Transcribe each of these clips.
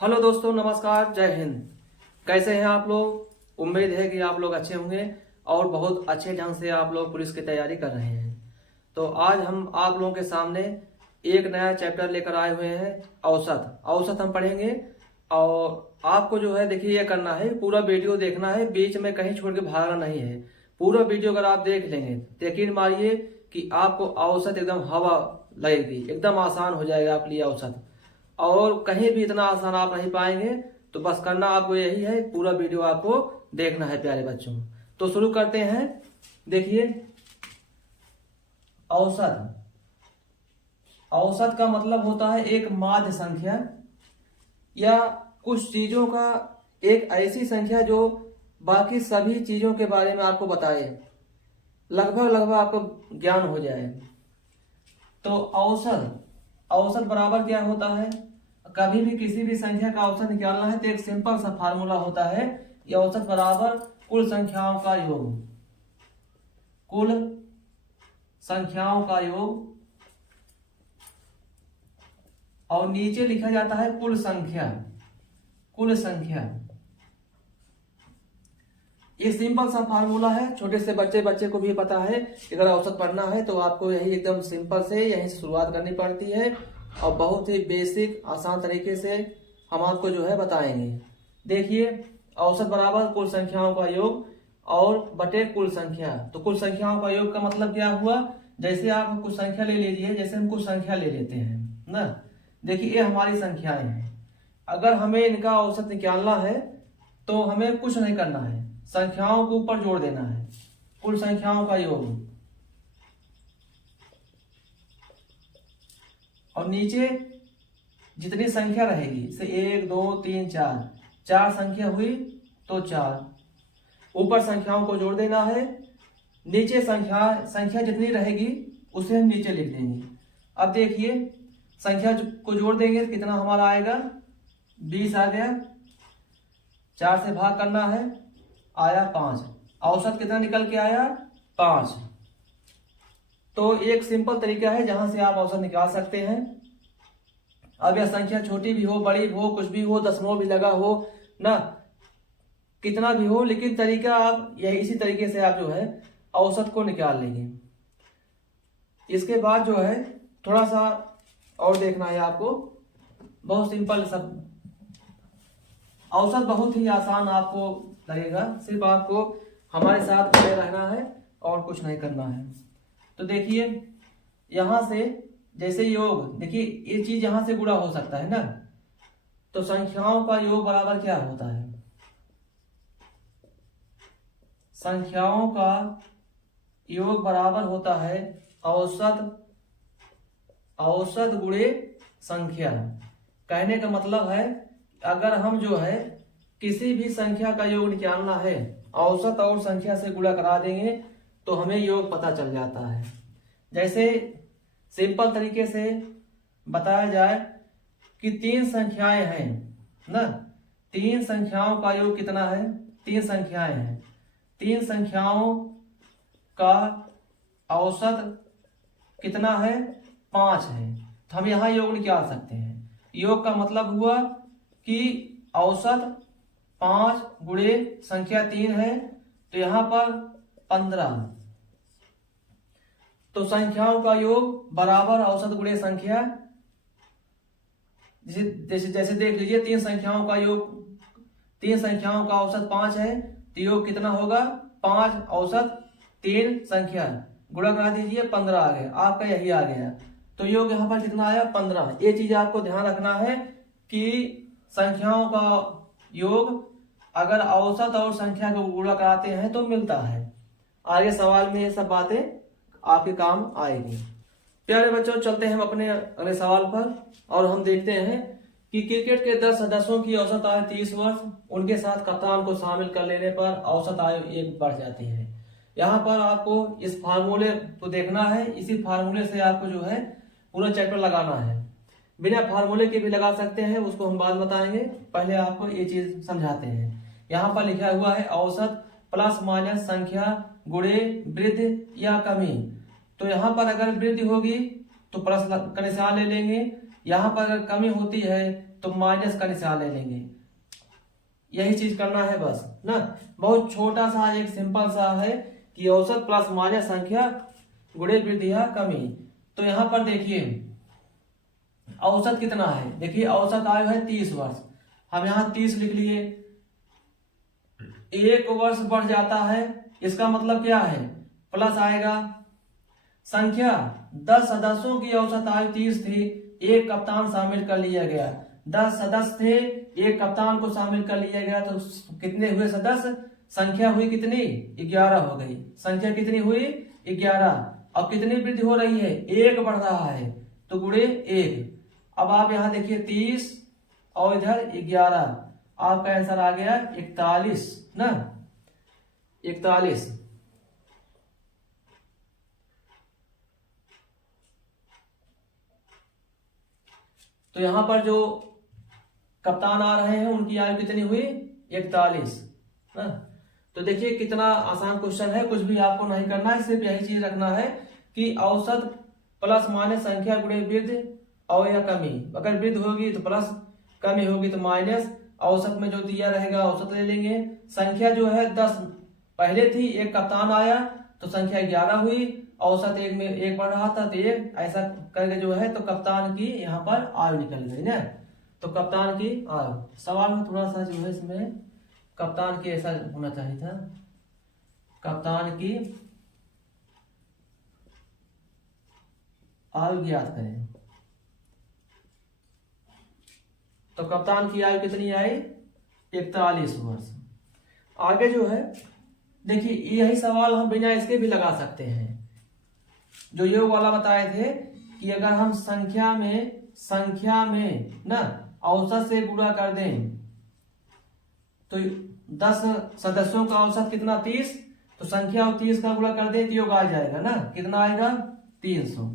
Hello दोस्तों, नमस्कार, जय हिंद। कैसे हैं आप लोग? उम्मीद है कि आप लोग अच्छे होंगे और बहुत अच्छे ढंग से आप लोग पुलिस की तैयारी कर रहे हैं। तो आज हम आप लोगों के सामने एक नया चैप्टर लेकर आए हुए हैं। औसत औसत हम पढ़ेंगे और आपको जो है देखिए ये करना है, पूरा वीडियो देखना है, बीच में कहीं छोड़ के भागना नहीं है। पूरा वीडियो अगर आप देख लेंगे तो यकीन मानिए कि आपको औसत एकदम हवा लगेगी, एकदम आसान हो जाएगा आपके लिए औसत। और कहीं भी इतना आसान आप नहीं पाएंगे। तो बस करना आपको यही है, पूरा वीडियो आपको देखना है प्यारे बच्चों। तो शुरू करते हैं। देखिए, औसत औसत का मतलब होता है एक माध्य संख्या या कुछ चीजों का एक ऐसी संख्या जो बाकी सभी चीजों के बारे में आपको बताए, लगभग लगभग आपको ज्ञान हो जाए। तो औसत औसत बराबर क्या होता है? कभी भी किसी भी संख्या का औसत निकालना है तो एक सिंपल सा फार्मूला होता है, ये औसत बराबर कुल संख्याओं का योग। कुल संख्याओं का योग और नीचे लिखा जाता है कुल संख्या। कुल संख्या ये सिंपल सा फार्मूला है, छोटे से बच्चे को भी पता है। अगर औसत पढ़ना है तो आपको यही एकदम सिंपल से यहीं से शुरुआत करनी पड़ती है और बहुत ही बेसिक आसान तरीके से हम आपको जो है बताएंगे। देखिए, औसत बराबर कुल संख्याओं का योग और बटे कुल संख्या। तो कुल संख्याओं का योग का मतलब क्या हुआ? जैसे आप कुछ संख्या ले लीजिए, जैसे हम कुछ संख्या ले लेते हैं ना। देखिए, ये हमारी संख्याएं हैं। अगर हमें इनका औसत निकालना है तो हमें कुछ नहीं करना है, संख्याओं को ऊपर जोड़ देना है। कुल संख्याओं का योग और नीचे जितनी संख्या रहेगी, से 1 2 3 4, 4 संख्या हुई तो 4, ऊपर संख्याओं को जोड़ देना है। नीचे संख्या जितनी रहेगी उसे हम नीचे लिख देंगे। अब देखिए, संख्या को जोड़ देंगे तो कितना हमारा आएगा? 20 आ गया। 4 से भाग करना है, आया 5। औसत कितना निकल के आया? 5। तो एक सिंपल तरीका है जहां से आप औसत निकाल सकते हैं। अब यह संख्या छोटी भी हो, बड़ी भी हो, कुछ भी हो, दशमलव भी लगा हो ना, कितना भी हो, लेकिन तरीका आप यही इसी तरीके से आप जो है औसत को निकाल लेंगे। इसके बाद जो है थोड़ा सा और देखना है आपको, बहुत सिंपल सब। औसत बहुत ही आसान आपको लगेगा, सिर्फ आपको हमारे साथ खड़े रहना है और कुछ नहीं करना है। तो देखिए, यहां से जैसे योग, देखिए ये चीज यहां से गुणा हो सकता है ना। तो संख्याओं का योग बराबर क्या होता है? संख्याओं का योग बराबर होता है औसत गुणे संख्या। कहने का मतलब है, अगर हम जो है किसी भी संख्या का योग निकालना है, औसत और संख्या से गुणा करा देंगे तो हमें योग पता चल जाता है। जैसे सिंपल तरीके से बताया जाए कि 3 संख्याएं हैं ना, 3 संख्याओं का योग कितना है? 3 संख्याएं हैं, 3 संख्याओं का औसत कितना है? 5 है। तो हम यहां योग निकाल सकते हैं। योग का मतलब हुआ कि औसत 5 गुणे संख्या 3 है, तो यहां पर 15। तो संख्याओं का योग बराबर औसत गुणे संख्या। जैसे देख लीजिए, 3 संख्याओं का योग, 3 संख्याओं का औसत 5 है, तो योग कितना होगा? 5 औसत 3 संख्या, गुणा करा दीजिए, 15 आ गया। आपका यही आ गया। तो योग यहाँ पर कितना आया? 15। ये चीज आपको ध्यान रखना है कि संख्याओं का योग अगर औसत और संख्या को गुणा कराते हैं तो मिलता है। आगे सवाल में ये सब बातें आपके काम आएगी। प्यारे बच्चों, चलते हैं हम अपने अगले सवाल पर और हम देखते हैं कि क्रिकेट के 10 सदस्यों की औसत आयु 30 वर्ष, उनके साथ कप्तान को शामिल कर लेने पर औसत आयु 1 बढ़ जाती है। यहाँ पर आपको इस फार्मूले को देखना है, इसी फार्मूले से आपको जो है पूरा चैप्टर लगाना है। बिना फार्मूले के भी लगा सकते हैं, उसको हम बाद बताएंगे, पहले आपको ये चीज समझाते हैं। यहाँ पर लिखा हुआ है औसत प्लस माइनस संख्या गुणे वृद्धि या कमी। तो यहाँ पर अगर वृद्धि होगी तो प्लस का निशान ले लेंगे, यहाँ पर अगर कमी होती है तो माइनस का निशान ले लेंगे। यही चीज करना है बस ना। बहुत छोटा सा एक सिंपल सा है कि औसत प्लस माइनस संख्या गुणे वृद्धि या कमी। तो यहाँ पर देखिए औसत कितना है, देखिए औसत आयु है 30 वर्ष, हम यहाँ 30 लिख लिए। 1 वर्ष बढ़ जाता है, इसका मतलब क्या है, प्लस आएगा। संख्या 10 सदस्यों की औसत आयु 30 थी, एक कप्तान शामिल कर लिया गया। 10 सदस्य थे, एक कप्तान को शामिल कर लिया गया, तो कितने हुए सदस्य, संख्या हुई कितनी, 11 हो गई। संख्या कितनी हुई, 11। अब कितनी वृद्धि हो रही है, 1 बढ़ रहा है, तो गुणे 1। अब आप यहां देखिए 30 और इधर 11, आपका आंसर आ गया 41 ना, 41। तो यहां पर जो कप्तान आ रहे हैं उनकी आयु कितनी हुई, 41 ना। तो देखिए कितना आसान क्वेश्चन है, कुछ भी आपको नहीं करना है, सिर्फ यही चीज रखना है कि औसत प्लस माइनस संख्या गुणे वृद्धि और या कमी। अगर वृद्धि होगी तो प्लस, कमी होगी तो माइनस। औसत में जो दिया रहेगा औसत ले लेंगे। संख्या जो है 10 पहले थी, एक कप्तान आया तो संख्या 11 हुई, औसत 1 में 1 बढ़ रहा था तो 1, ऐसा करके जो है तो कप्तान की यहाँ पर आयु निकल गई ना। तो कप्तान की आयु, सवाल में थोड़ा सा जो है इसमें कप्तान की ऐसा होना चाहिए था, कप्तान की आयु ज्ञात करें। तो कप्तान की आयु कितनी आई, 41 वर्ष। आगे जो है देखिए यही सवाल हम बिना इसके भी लगा सकते हैं, जो योग वाला बताए थे कि अगर हम संख्या में ना औसत से गुणा कर दें तो 10 सदस्यों का औसत कितना, 30, तो संख्या और 30 का गुणा कर दें तो योग आ जाएगा ना, कितना आएगा, 300।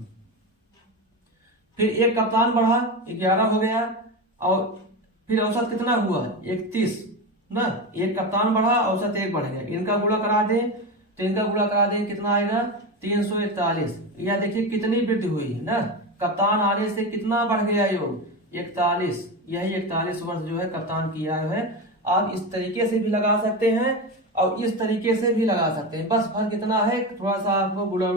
फिर एक कप्तान बढ़ा, 11 हो गया, और फिर औसत कितना हुआ, 31 ना। एक कप्तान बढ़ा, औसत 1 बढ़ गया, इनका गुणा करा दें तो इनका गुणा करा दें कितना आएगा, 341। यह देखिए कितनी वृद्धि हुई ना, कप्तान आने से कितना बढ़ गया योग, 41। यही 41 वर्ष जो है कप्तान की आयु है। आप इस तरीके से भी लगा सकते हैं और इस तरीके से भी लगा सकते हैं, बस फर्क कितना है, थोड़ा सा आपको गुणा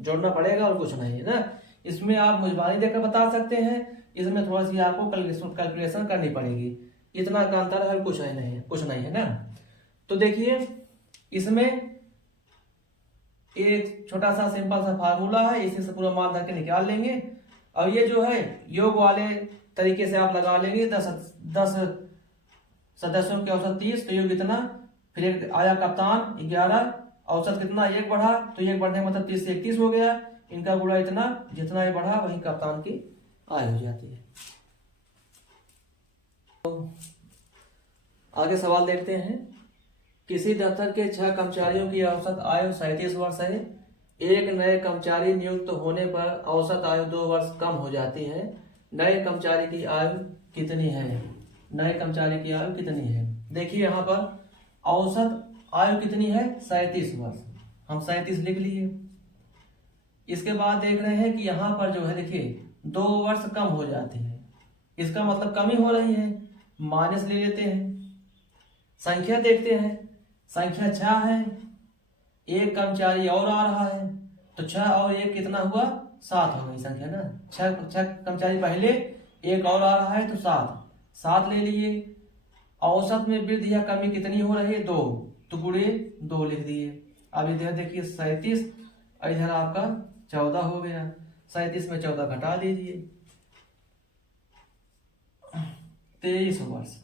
जोड़ना पड़ेगा और कुछ नहीं है ना। इसमें आप मुजबानी देकर बता सकते हैं, इसमें थोड़ा सी आपको कैलकुलेशन करनी पड़ेगी, इतना का अंतर है, कुछ नहीं है ना। तो देखिए इसमें एक छोटा सा सिंपल सा फार्मूला है, इसी से पूरा मान धर के निकाल लेंगे। और ये जो है योग वाले तरीके से आप लगा लेंगे, 10 सदस्यों की औसत 30, तो योग कितना, फिर एक आया कप्तान 11, औसत कितना, 1 बढ़ा, तो 1 बढ़ने मतलब 30 से 31 हो गया, इनका गुणा इतना, जितना ये बढ़ा वही कप्तान की आयु हो जाती है। तो आगे सवाल देखते हैं। किसी दफ्तर के 6 कर्मचारियों की औसत आयु 37 वर्ष है। एक नए कर्मचारी नियुक्त होने पर औसत आयु 2 वर्ष कम हो जाती है। नए कर्मचारी की आयु कितनी है, नए कर्मचारी की आयु कितनी है। देखिए यहाँ पर औसत आयु कितनी है, 37 वर्ष, हम 37 लिख लिए। इसके बाद देख रहे हैं कि यहाँ पर जो है देखिए 2 वर्ष कम हो जाती है, इसका मतलब कमी हो रही है, माइनस ले लेते हैं। संख्या देखते हैं, संख्या 6 है, एक कर्मचारी और आ रहा है, तो 6 और 1 कितना हुआ, 7 हो गई संख्या ना। 6 कर्मचारी पहले, एक और आ रहा है तो 7 ले लिए। औसत में वृद्धि या कमी कितनी हो रही है, 2, तो गुणे 2 लिख दिए। अब इधर देखिए 37, इधर आपका 14 हो गया, 37 में 14 घटा दीजिए, 23 वर्ष।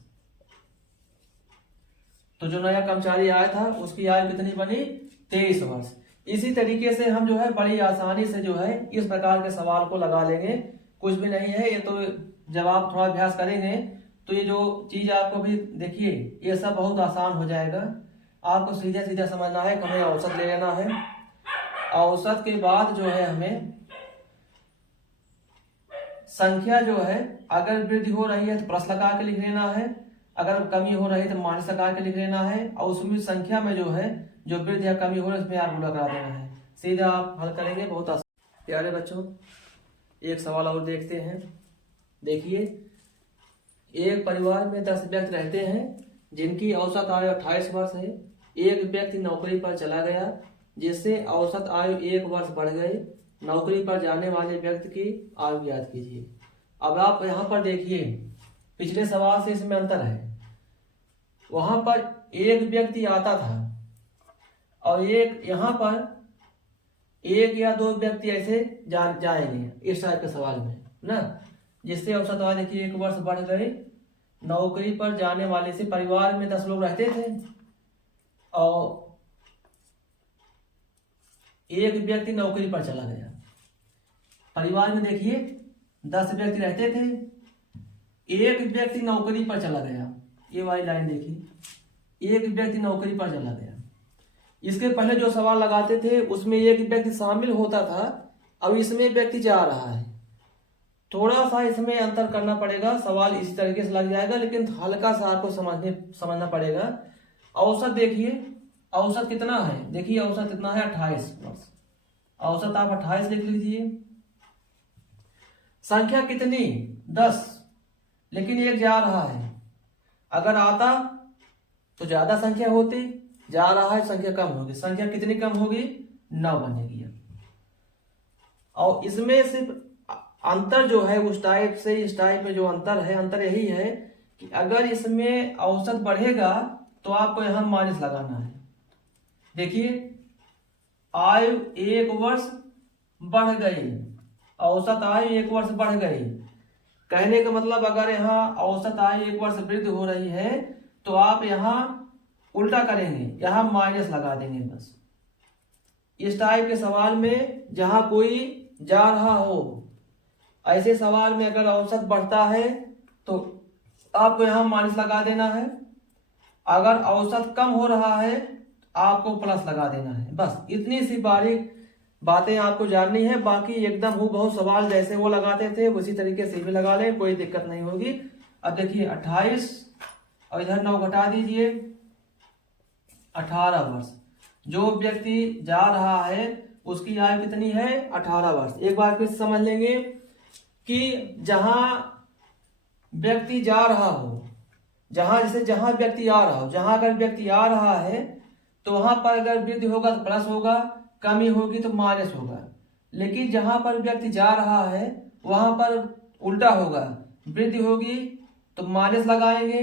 तो जो नया कर्मचारी आया था उसकी आयु कितनी बनी, 23 वर्ष। इसी तरीके से हम जो है बड़ी आसानी से जो है इस प्रकार के सवाल को लगा लेंगे, कुछ भी नहीं है ये। तो जब आप थोड़ा अभ्यास करेंगे तो ये जो चीज आपको भी देखिए ये सब बहुत आसान हो जाएगा। आपको सीधा सीधा समझना है, हमें औसत ले लेना है, औसत के बाद जो है हमें संख्या जो है अगर वृद्धि हो रही है तो प्लस लगा के लिख लेना है, अगर कमी हो रही है तो माइनस लगा के लिख लेना है, और उसमें संख्या में जो है जो वृद्धि या कमी हो रही है उसमें आप गुणा करा देना है। सीधा आप हल करेंगे, बहुत आसान। प्यारे बच्चों एक सवाल और देखते हैं। देखिए एक परिवार में 10 व्यक्ति रहते हैं जिनकी औसत आयु 28 वर्ष है। एक व्यक्ति नौकरी पर चला गया जिससे औसत आयु 1 वर्ष बढ़ गई। नौकरी पर जाने वाले व्यक्ति की आयु ज्ञात कीजिए। अब आप यहाँ पर देखिए, पिछले सवाल से इसमें अंतर है। वहां पर एक व्यक्ति आता था और एक यहाँ पर 1 या 2 व्यक्ति ऐसे जाएंगे इस टाइप के सवाल में ना, जिससे औसत आयु देखिए 1 वर्ष बढ़ गई। नौकरी पर जाने वाले से परिवार में 10 लोग रहते थे और एक व्यक्ति नौकरी पर चला गया। परिवार में देखिए 10 व्यक्ति रहते थे, एक व्यक्ति नौकरी पर चला गया। ये वाली लाइन देखिए, एक व्यक्ति नौकरी पर चला गया। इसके पहले जो सवाल लगाते थे उसमें एक व्यक्ति शामिल होता था, अब इसमें व्यक्ति जा रहा है। थोड़ा सा इसमें अंतर करना पड़ेगा, सवाल इसी तरीके से लग जाएगा, लेकिन हल्का सा आपको समझना पड़ेगा। औसत देखिए, औसत कितना है, देखिए औसत कितना है 28 वर्ष। औसत आप 28 लिख लीजिए। संख्या कितनी 10, लेकिन एक जा रहा है। अगर आता तो ज्यादा संख्या होती, जा रहा है संख्या कम होगी। संख्या कितनी कम होगी 9 बनेगी। और इसमें सिर्फ अंतर जो है उस टाइप से इस टाइप में जो अंतर है, अंतर यही है कि अगर इसमें औसत बढ़ेगा तो आपको यहां माइनस लगाना है। देखिए आयु 1 वर्ष बढ़ गई, औसत आयु 1 वर्ष बढ़ गई। कहने का मतलब अगर यहाँ औसत आयु 1 वर्ष वृद्धि हो रही है तो आप यहाँ उल्टा करेंगे, यहाँ माइनस लगा देंगे बस। इस टाइप के सवाल में जहां कोई जा रहा हो, ऐसे सवाल में अगर औसत बढ़ता है तो आपको यहाँ माइनस लगा देना है। अगर औसत कम हो रहा है आपको प्लस लगा देना है। बस इतनी सी बारीक बातें आपको जाननी है। बाकी एकदम हूबहू सवाल जैसे वो लगाते थे उसी तरीके से भी लगा लें, कोई दिक्कत नहीं होगी। अब देखिए 28 और इधर 9 घटा दीजिए, 18 वर्ष। जो व्यक्ति जा रहा है उसकी आयु कितनी है 18 वर्ष। एक बार फिर समझ लेंगे कि जहां व्यक्ति जा रहा हो, जहां व्यक्ति आ रहा हो, जहां अगर व्यक्ति आ रहा है तो वहां पर अगर वृद्धि होगा तो प्लस होगा, कमी होगी तो माइनस होगा। लेकिन जहां पर व्यक्ति जा रहा है वहां पर उल्टा होगा, वृद्धि होगी तो माइनस लगाएंगे,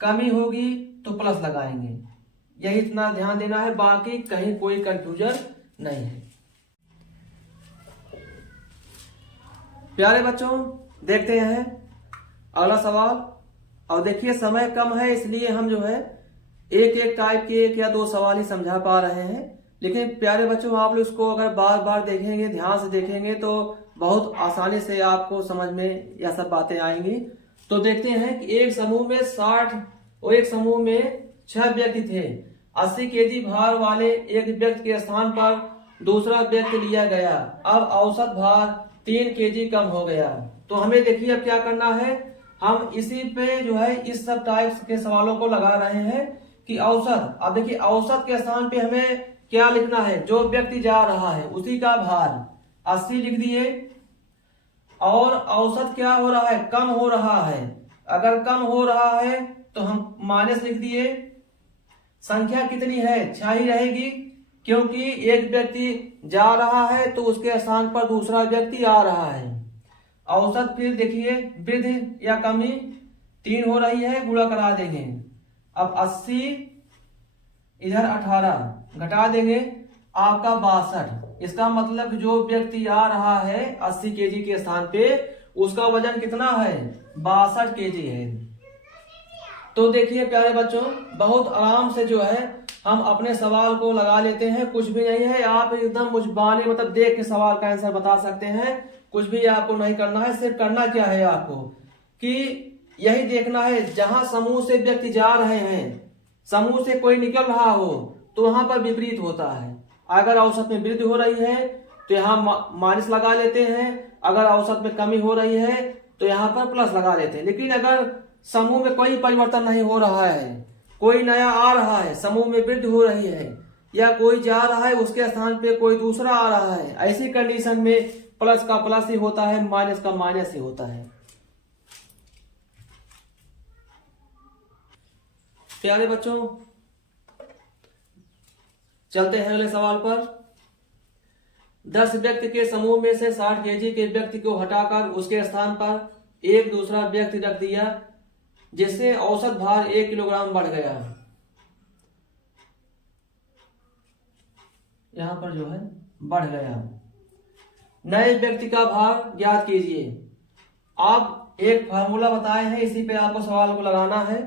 कमी होगी तो प्लस लगाएंगे। यही इतना ध्यान देना है, बाकी कहीं कोई कंफ्यूजन नहीं है। प्यारे बच्चों देखते हैं अगला सवाल। और देखिए समय कम है इसलिए हम जो है एक एक टाइप के 1 या 2 सवाल ही समझा पा रहे हैं। लेकिन प्यारे बच्चों आप लोग इसको अगर बार बार देखेंगे, ध्यान से देखेंगे तो बहुत आसानी से आपको समझ में यह सब बातें आएंगी। तो देखते हैं कि एक समूह में 60 और एक समूह में 6 व्यक्ति थे। 80 केजी भार वाले एक व्यक्ति के स्थान पर दूसरा व्यक्ति लिया गया। अब औसत भार 3 केजी कम हो गया। तो हमें देखिए अब क्या करना है, हम इसी पे जो है इस सब टाइप्स के सवालों को लगा रहे हैं कि औसत। अब देखिए औसत के स्थान पे हमें क्या लिखना है, जो व्यक्ति जा रहा है उसी का भार 80 लिख दिए। और औसत क्या हो रहा है, कम हो रहा है। अगर कम हो रहा है तो हम माइनस लिख दिए। संख्या कितनी है 6 ही रहेगी, क्योंकि एक व्यक्ति जा रहा है तो उसके स्थान पर दूसरा व्यक्ति आ रहा है। औसत फिर देखिए वृद्धि या कमी 3 हो रही है, गुणा करा देंगे। अब 80 इधर 18 घटा देंगे, आपका 62। इसका मतलब जो व्यक्ति आ रहा है 80 केजी के स्थान पे उसका वजन कितना है 62 केजी है। तो देखिए प्यारे बच्चों बहुत आराम से जो है हम अपने सवाल को लगा लेते हैं। कुछ भी नहीं है, आप एकदम मुझबाने मतलब देख के सवाल का आंसर बता सकते हैं। कुछ भी आपको नहीं करना है, सिर्फ करना क्या है आपको कि यही देखना है जहां समूह से व्यक्ति जा रहे हैं, समूह से कोई निकल रहा हो तो वहां पर विपरीत होता है। अगर औसत में वृद्धि हो रही है तो यहाँ माइनस लगा लेते हैं, अगर औसत में कमी हो रही है तो यहाँ पर प्लस लगा लेते हैं। लेकिन अगर समूह में कोई परिवर्तन नहीं हो रहा है, कोई नया आ रहा है, समूह में वृद्धि हो रही है, या कोई जा रहा है उसके स्थान पे कोई दूसरा आ रहा है, ऐसी कंडीशन में प्लस का प्लस ही होता है, माइनस का माइनस ही होता है। प्यारे बच्चों, चलते हैं अगले सवाल पर। 10 व्यक्ति के समूह में से 60 केजी के व्यक्ति को हटाकर उसके स्थान पर एक दूसरा व्यक्ति रख दिया, जिससे औसत भार 1 किलोग्राम बढ़ गया। यहां पर जो है बढ़ गया। नए व्यक्ति का भार ज्ञात कीजिए। आप एक फार्मूला बताए हैं, इसी पे आपको सवाल को लगाना है।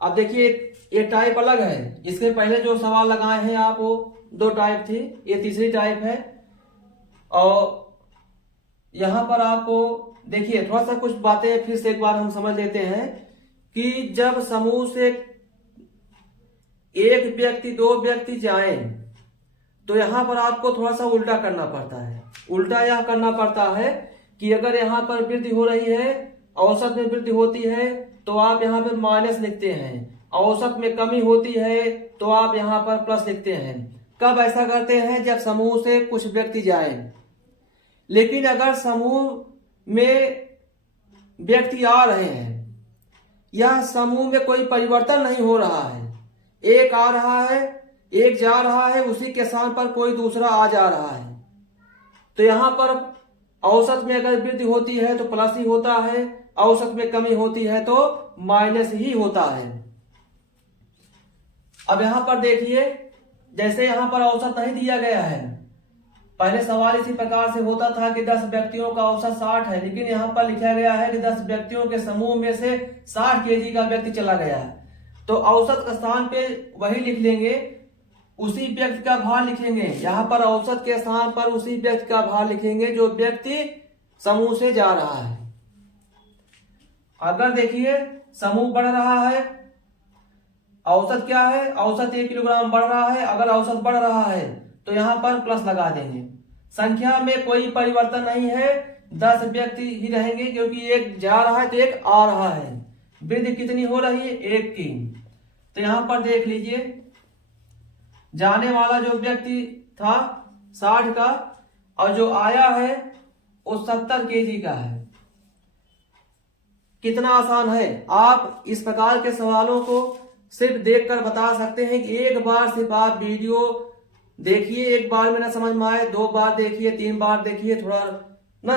अब देखिए ये टाइप अलग है, इसके पहले जो सवाल लगाए हैं आप वो 2 टाइप थी, ये तीसरी टाइप है। और यहां पर आपको देखिए थोड़ा सा कुछ बातें फिर से एक बार हम समझ लेते हैं कि जब समूह से एक व्यक्ति 2 व्यक्ति जाएं तो यहां पर आपको थोड़ा सा उल्टा करना पड़ता है। उल्टा यह करना पड़ता है कि अगर यहां पर वृद्धि हो रही है, औसत में वृद्धि होती है, तो आप यहां पर माइनस लिखते हैं। औसत में कमी होती है तो आप यहां पर प्लस लिखते हैं। कब ऐसा करते हैं? जब समूह से कुछ व्यक्ति जाएं। लेकिन अगर समूह में व्यक्ति आ रहे हैं या समूह में कोई परिवर्तन नहीं हो रहा है, एक आ रहा है, एक जा रहा है, उसी के स्थान पर कोई दूसरा आ जा रहा है, तो यहां पर औसत में अगर वृद्धि होती है तो प्लस ही होता है, औसत में कमी होती है तो माइनस ही होता है। अब यहां पर देखिए, जैसे यहां पर औसत नहीं दिया गया है, पहले सवाल इसी प्रकार से होता था कि 10 व्यक्तियों का औसत 60 है, लेकिन यहां पर लिखा गया है कि 10 व्यक्तियों के समूह में से 60 केजी का व्यक्ति चला गया है, तो औसत का स्थान पे वही लिख लेंगे, उसी व्यक्ति का भार लिखेंगे। यहां पर औसत के स्थान पर उसी व्यक्ति का भार लिखेंगे जो व्यक्ति समूह से जा रहा है। अगर देखिए समूह बढ़ रहा है, औसत क्या है? औसत 1 किलोग्राम बढ़ रहा है। अगर औसत बढ़ रहा है तो यहां पर प्लस लगा देंगे। संख्या में कोई परिवर्तन नहीं है, 10 व्यक्ति ही रहेंगे, क्योंकि एक जा रहा है तो एक आ रहा है। वृद्धि कितनी हो रही है? 1 की। तो यहां पर देख लीजिए, जाने वाला जो व्यक्ति था 60 का, और जो आया है वो 70 केजी का है। कितना आसान है। आप इस प्रकार के सवालों को सिर्फ देखकर बता सकते हैं कि एक बार सिर्फ आप वीडियो देखिए, एक बार में ना समझ में आए 2 बार देखिए, 3 बार देखिए, थोड़ा ना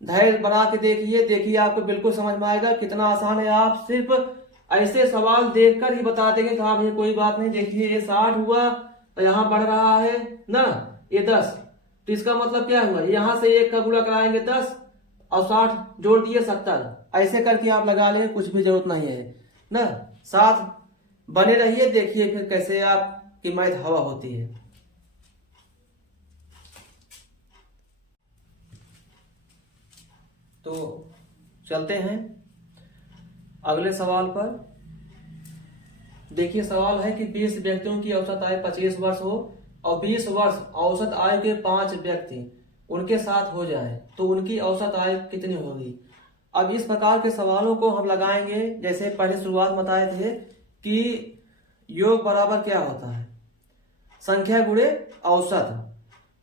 धैर्य बना के देखिए आपको बिल्कुल समझ में आएगा कितना आसान है। आप सिर्फ ऐसे सवाल देखकर ही बता देंगे तो आप ये कोई बात नहीं। देखिए ये 60 हुआ तो यहाँ बढ़ रहा है ना, ये 10, तो इसका मतलब क्या हुआ? यहाँ से 1 का गुणा कराएंगे 10 और 60 जोड़ दिए 70। ऐसे करके आप लगा लें, कुछ भी जरूरत नहीं है ना। साथ बने रहिए, देखिए फिर कैसे आपकी मैथ हवा होती है। तो चलते हैं अगले सवाल पर। देखिए सवाल है कि 20 व्यक्तियों की औसत आयु 25 वर्ष हो और 20 वर्ष औसत आयु के 5 व्यक्ति उनके साथ हो जाए तो उनकी औसत आयु कितनी होगी? अब इस प्रकार के सवालों को हम लगाएंगे, जैसे पहले शुरुआत बताए थे कि योग बराबर क्या होता है? संख्या गुणे औसत।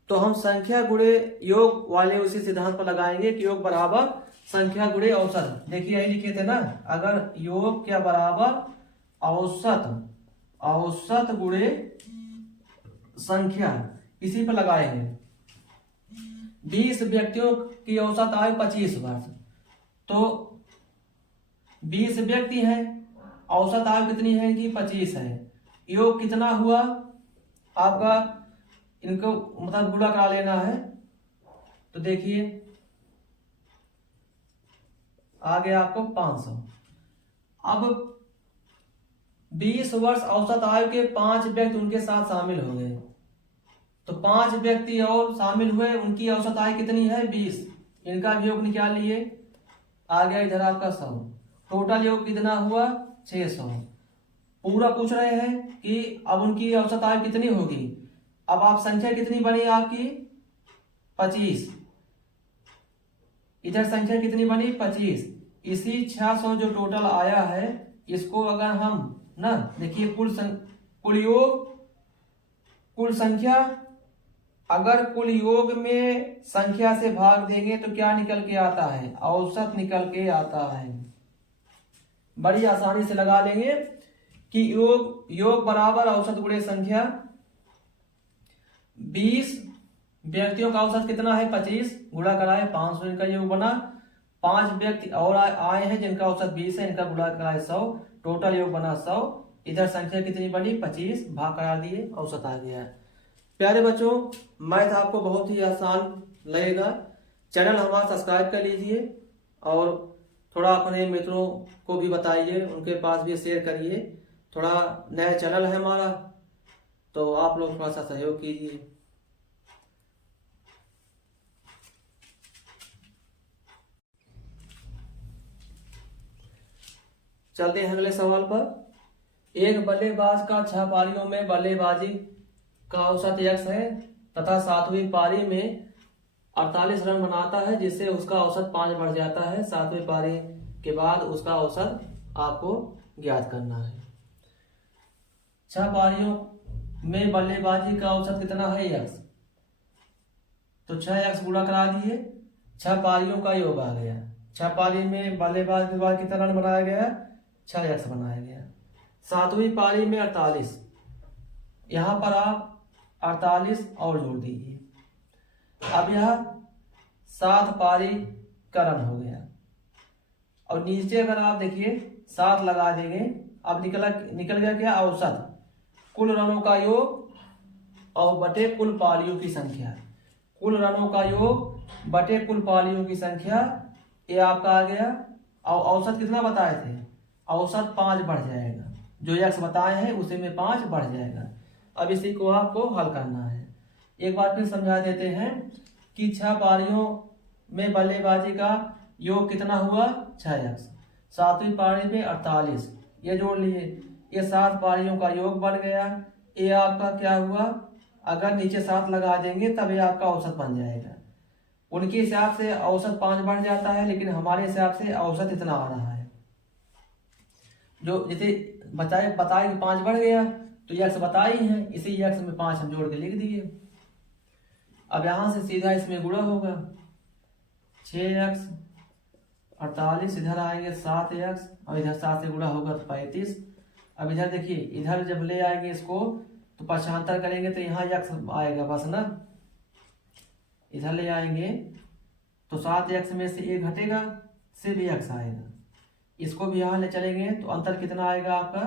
तो हम संख्या गुणे योग वाले उसी सिद्धांत पर लगाएंगे कि योग बराबर संख्या गुणे औसत। देखिए यही लिखे थे ना, अगर योग क्या बराबर औसत गुणे संख्या, इसी पर लगाएंगे। 20 व्यक्तियों की औसत आयु 25 वर्ष, तो 20 व्यक्ति हैं, औसत आयु कितनी है इनकी? 25 है। योग कितना हुआ आपका? इनको मतलब गुणा करा लेना है। तो देखिए आ गया आपको 500। अब 20 वर्ष औसत आयु के 5 व्यक्ति उनके साथ शामिल हो गए, तो 5 व्यक्ति और शामिल हुए, उनकी औसत आयु कितनी है? 20। इनका भी योग निकाल लिए, आ गया इधर आपका 100। टोटल योग कितना हुआ? 600। पूरा पूछ रहे हैं कि अब उनकी औसत आयु कितनी होगी। अब आप संख्या कितनी बनी आपकी? 25। इधर संख्या कितनी बनी? 25। इसी 600 जो टोटल आया है, इसको अगर हम ना देखिए कुल संख्या, अगर कुल योग में संख्या से भाग देंगे तो क्या निकल के आता है? औसत निकल के आता है। बड़ी आसानी से लगा लेंगे कि योग बराबर औसत गुणे संख्या। 20 व्यक्तियों का औसत कितना है 25, गुणा कराए 500, इनका योग बना। 5 व्यक्ति और आए हैं जिनका औसत 20 है, इनका गुणा कराए 100, टोटल योग बना 100। इधर संख्या कितनी बनी 25, भाग करा दिए, औसत आ गया। प्यारे बच्चों, मैथ आपको बहुत ही आसान लगेगा। चैनल हमारा सब्सक्राइब कर लीजिए और थोड़ा अपने मित्रों को भी बताइए, उनके पास भी शेयर करिए। थोड़ा नया चैनल है हमारा, तो आप लोग थोड़ा सा सहयोग कीजिए। चलते हैं अगले सवाल पर। एक बल्लेबाज का 6 पारियों में बल्लेबाजी का औसत x है तथा 7वीं पारी में 48 रन बनाता है, जिससे उसका औसत 5 बढ़ जाता है। 7वीं पारी के बाद उसका औसत आपको ज्ञात करना है। 6 पारियों में बल्लेबाजी का औसत कितना है x, तो 6x गुणा करा दिए, 6 पारियों का योग आ गया। 6 पारी में बल्लेबाज के बाद कितना रन बनाया गया, 6x बनाया गया। 7वीं पारी में 48, यहां पर आप 48 और जोड़ दीजिए। अब यह 7 पारी का रन हो गया। और नीचे अगर आप देखिए 7 लगा देंगे, अब निकल गया क्या, औसत कुल रनों का योग और बटे कुल पारियों की संख्या। कुल रनों का योग बटे कुल पारियों की संख्या, ये आपका आ गया। और औसत कितना बताए थे, औसत 5 बढ़ जाएगा। जो x बताए हैं उसी में 5 बढ़ जाएगा। अब इसी को आपको हल करना है। एक बार फिर समझा देते हैं कि 6 पारियों में बल्लेबाजी का योग कितना हुआ 6x, 7वीं पारी में 48, ये जोड़ लिए, ये 7 पारियों का योग बन गया। ये आपका क्या हुआ, अगर नीचे 7 लगा देंगे तब ये आपका औसत बन जाएगा। उनके हिसाब से औसत 5 बढ़ जाता है, लेकिन हमारे हिसाब से औसत इतना आ रहा है। जो जैसे बताए कि 5 बढ़ गया, तो यक्स बताई है, इसी यक्स में 5 हम जोड़ के लिख दिए। अब यहां से सीधा इसमें गुणा होगा, 6x 48, इधर आएंगे 7x, और इधर 7 से गुणा होगा तो 35। अब इधर देखिए, इधर जब ले आएंगे इसको तो पक्षांतर करेंगे तो यहाँ यक्स आएगा बस ना। इधर ले आएंगे तो 7x में से 1 घटेगा, सिर्फ x आएगा। इसको भी यहाँ ले चलेंगे तो अंतर कितना आएगा आपका,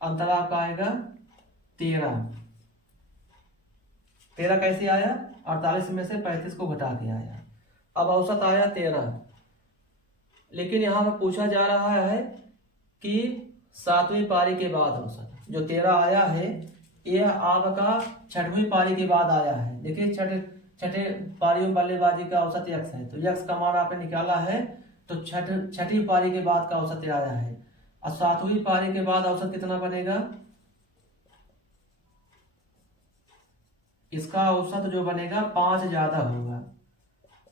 अंतर आपका आएगा 13। 13 कैसे आया, 48 में से 35 को घटा के आया। अब औसत आया 13, लेकिन यहाँ पर पूछा जा रहा है कि 7वीं पारी के बाद औसत जो 13 आया है, यह आपका 6वीं पारी के बाद आया है। देखिए छठे पारियों बल्लेबाजी का औसत x है, तो x का मान आपने निकाला है, तो छठी पारी के बाद का औसत आया है। और 7वीं पारी के बाद औसत कितना बनेगा, इसका औसत जो बनेगा 5 ज्यादा होगा।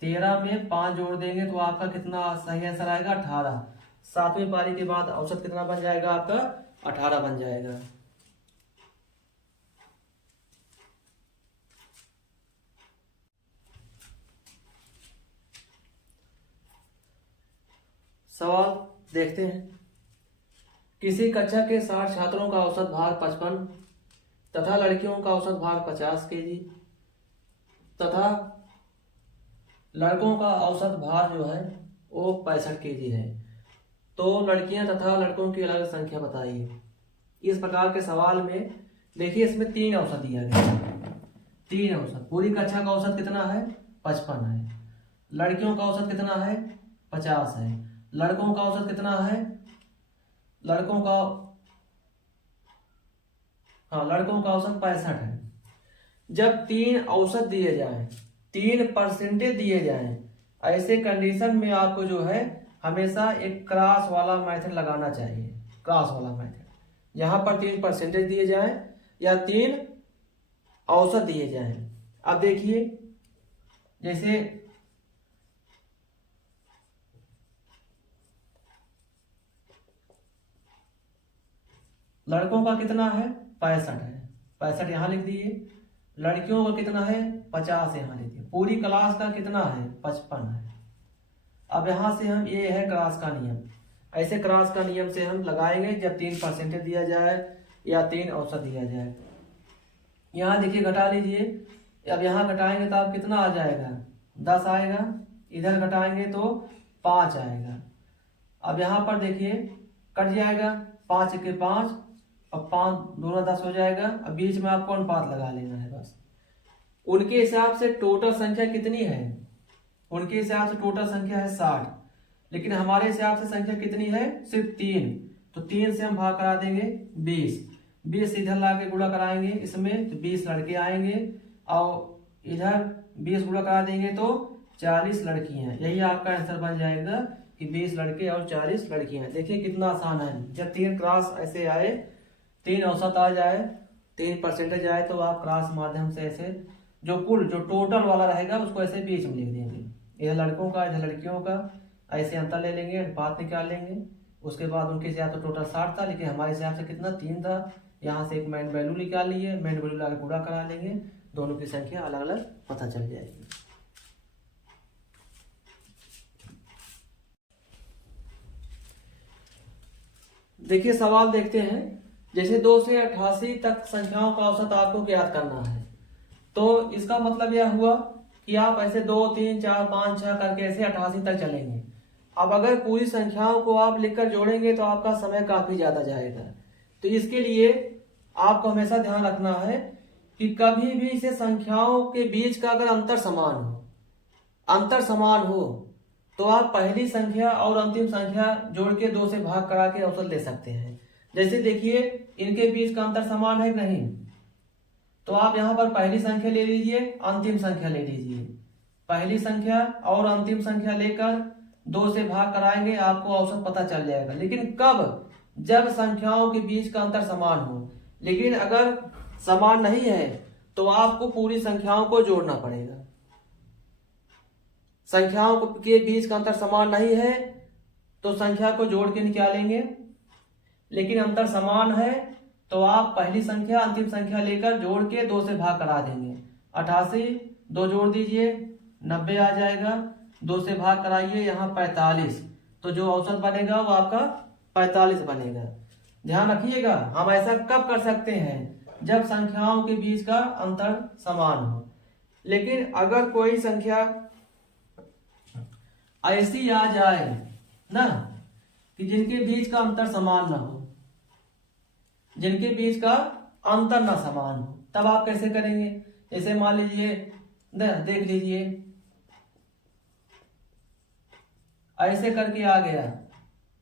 13 में 5 जोड़ देंगे तो आपका कितना सही आंसर आएगा 18। 7वीं पारी के बाद औसत कितना बन जाएगा आपका 18 बन जाएगा। सवाल देखते हैं। किसी कक्षा के 60 छात्रों का औसत भार 55 तथा लड़कियों का औसत भार 50 केजी तथा लड़कों का औसत भार जो है वो 65 केजी है, तो लड़कियां तथा लड़कों की अलग संख्या बताइए। इस प्रकार के सवाल में देखिए, इसमें 3 औसत दिया गया। 3 औसत, पूरी कक्षा का औसत कितना है 55 है, लड़कियों का औसत कितना है 50 है, लड़कों का औसत कितना है, लड़कों का औसत 65 है। जब 3 औसत दिए जाएं, 3 परसेंटेज दिए जाएं, ऐसे कंडीशन में आपको जो है हमेशा एक क्रॉस वाला मेथड लगाना चाहिए। क्रॉस वाला मेथड, यहां पर 3 परसेंटेज दिए जाएं या 3 औसत दिए जाएं। अब देखिए, जैसे लड़कों का कितना है 65 है, 65 यहां लिख दिए। लड़कियों का कितना है 50 यहां लिख दिए। पूरी क्लास का कितना है 55 है। अब यहां से हम, ये है क्लास का नियम, ऐसे क्रॉस का नियम से हम लगाएंगे जब 3 परसेंटेज दिया जाए या 3 औसत दिया जाए। यहाँ देखिए घटा लीजिए, अब यहाँ घटाएंगे तो आप कितना आ जाएगा 10 आएगा, इधर घटाएंगे तो 5 आएगा। अब यहाँ पर देखिए कट जाएगा, 5 के 5 और 5 दोनों 10 हो जाएगा। अब बीच में आपको अनुपात लगा लेना है बस। उनके हिसाब से टोटल संख्या कितनी है, उनके हिसाब से टोटल संख्या है 60, लेकिन हमारे हिसाब से संख्या कितनी है सिर्फ 3, तो 3 से हम भाग करा देंगे 20 इधर ला के गुणा कराएंगे इसमें तो 20 लड़के आएंगे और इधर 20 गुणा करा देंगे तो 40 लड़कियां। यही आपका आंसर बन जाएगा कि 20 लड़के और 40 लड़कियां। देखिए कितना आसान है, जब 3 क्रॉस ऐसे आए, 3 औसत आ जाए, 3 परसेंटेज आए तो आप क्रॉस माध्यम से ऐसे जो टोटल वाला रहेगा उसको ऐसे बीच में लिख देंगे, इधर लड़कों का इधर लड़कियों का, ऐसे अंतर ले लेंगे, अनुपात निकाल लेंगे। उसके बाद उनके हिसाब से टोटल 60 था, लेकिन हमारे हिसाब से कितना 3 था। यहाँ से एक मेन वैल्यू निकाल लिए, मेन वैल्यू लाकर पूरा करा लेंगे, दोनों की संख्या अलग अलग पता चल जाएगी। देखिए सवाल देखते हैं, जैसे 2 से 88 तक संख्याओं का औसत आपको ज्ञात करना है, तो इसका मतलब यह हुआ कि आप ऐसे 2 3 4 5 6 करके ऐसे 88 तक चलेंगे। अब अगर पूरी संख्याओं को आप लिखकर जोड़ेंगे तो आपका समय काफी ज्यादा जाएगा, तो इसके लिए आपको हमेशा ध्यान रखना है कि कभी भी इसे संख्याओं के बीच का अगर अंतर समान हो तो आप पहली संख्या और अंतिम संख्या जोड़ के 2 से भाग करा के औसत ले सकते हैं। जैसे देखिए इनके बीच का अंतर समान है नहीं, तो आप यहाँ पर पहली संख्या ले लीजिए, अंतिम संख्या ले लीजिए, पहली संख्या और अंतिम संख्या लेकर 2 से भाग कराएंगे, आपको औसत पता चल जाएगा। लेकिन कब, जब संख्याओं के बीच का अंतर समान हो। लेकिन अगर समान नहीं है तो आपको पूरी संख्याओं को जोड़ना पड़ेगा। संख्याओं के बीच का अंतर समान नहीं है तो संख्या को जोड़ के निकालेंगे, लेकिन अंतर समान है तो आप पहली संख्या अंतिम संख्या लेकर जोड़ के 2 से भाग करा देंगे। 88 2 जोड़ दीजिए 90 आ जाएगा, 2 से भाग कराइए यहाँ 45, तो जो औसत बनेगा वो आपका 45 बनेगा। ध्यान रखिएगा, हम ऐसा कब कर सकते हैं, जब संख्याओं के बीच का अंतर समान हो। लेकिन अगर कोई संख्या ऐसी आ जाए ना कि जिनके बीच का अंतर समान ना हो, जिनके बीच का अंतर ना समान हो, तब आप कैसे करेंगे। जैसे मान लीजिए देख लीजिए ऐसे करके आ गया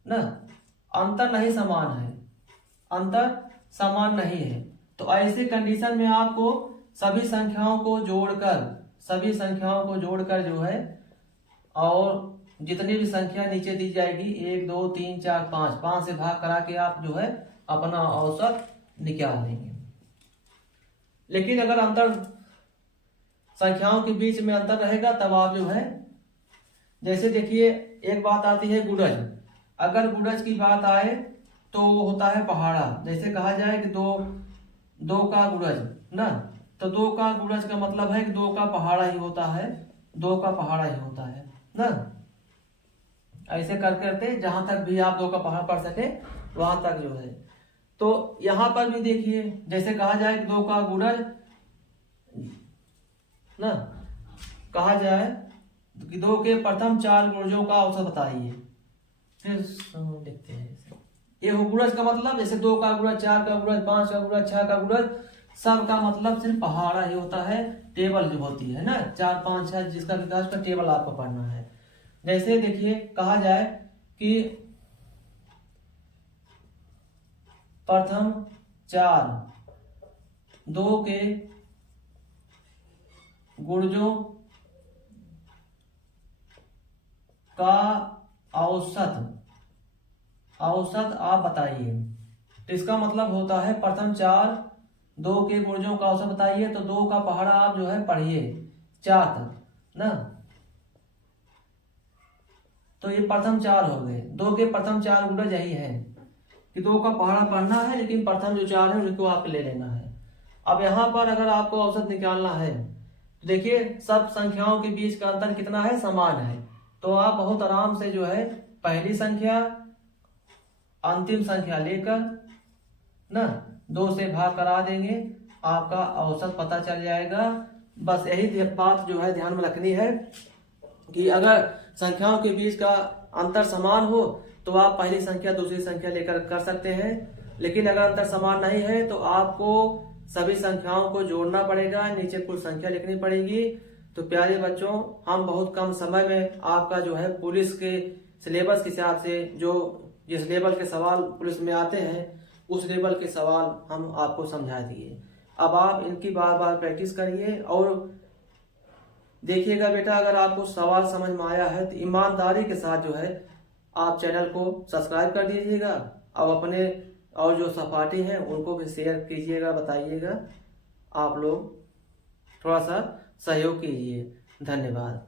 ना, अंतर नहीं समान है, अंतर समान नहीं है, तो ऐसे कंडीशन में आपको सभी संख्याओं को जोड़कर जो है और जितनी भी संख्या नीचे दी जाएगी 1 2 3 4 5 से भाग करा के आप जो है अपना औसत निकाल लेंगे। लेकिन अगर अंतर संख्याओं के बीच में अंतर रहेगा तब आप जो है, जैसे देखिए एक बात आती है गुणज, अगर गुणज की बात आए तो होता है पहाड़ा। जैसे कहा जाए कि दो का गुणज ना, तो 2 का गुणज का मतलब है कि 2 का पहाड़ा ही होता है, 2 का पहाड़ा ही होता है ना। ऐसे करते जहां तक भी आप 2 का पहाड़ पढ़ सके वहां तक जो है। तो यहां पर भी देखिए जैसे कहा जाए कि 2 का गुणज ना, कहा जाए कि 2 के प्रथम 4 गुणजों का औसत बताइए। फिर देखते हैं ये गुणज का मतलब, जैसे 2 का गुणज 4 का गुणज 5 का गुणज 6 का गुणज, सब का मतलब सिर्फ पहाड़ा ही होता है, टेबल जो होती है ना 4 5 6 जिसका विकास का टेबल आपको पढ़ना है। जैसे देखिए कहा जाए कि प्रथम 4 2 के गुणजों का औसत आप बताइए। तो इसका मतलब होता है प्रथम 4 2 के गुणजों का औसत बताइए, तो 2 का पहाड़ा आप जो है पढ़िए 4 तक ना, तो ये प्रथम 4 हो गए। 2 के प्रथम 4 गुणज यही है कि 2 का पहाड़ा पढ़ना है, लेकिन प्रथम जो 4 है उनको आपको ले लेना है। अब यहाँ पर अगर आपको औसत निकालना है तो देखिए सब संख्याओं के बीच का अंतर कितना है, समान है, तो आप बहुत आराम से जो है पहली संख्या अंतिम संख्या लेकर ना 2 से भाग करा देंगे, आपका औसत पता चल जाएगा। बस यही बात जो है ध्यान में रखनी है कि अगर संख्याओं के बीच का अंतर समान हो तो आप पहली संख्या दूसरी संख्या लेकर कर सकते हैं, लेकिन अगर अंतर समान नहीं है तो आपको सभी संख्याओं को जोड़ना पड़ेगा, नीचे कुल संख्या लिखनी पड़ेगी। तो प्यारे बच्चों, हम बहुत कम समय में आपका जो है पुलिस के सिलेबस के हिसाब से जो जिस लेवल के सवाल पुलिस में आते हैं उस लेवल के सवाल हम आपको समझा दिए। अब आप इनकी बार बार प्रैक्टिस करिए और देखिएगा बेटा, अगर आपको सवाल समझ में आया है तो ईमानदारी के साथ जो है आप चैनल को सब्सक्राइब कर दीजिएगा और अपने और जो सहपाठी हैं उनको भी शेयर कीजिएगा, बताइएगा। आप लोग थोड़ा सा सहयोग कीजिए। धन्यवाद।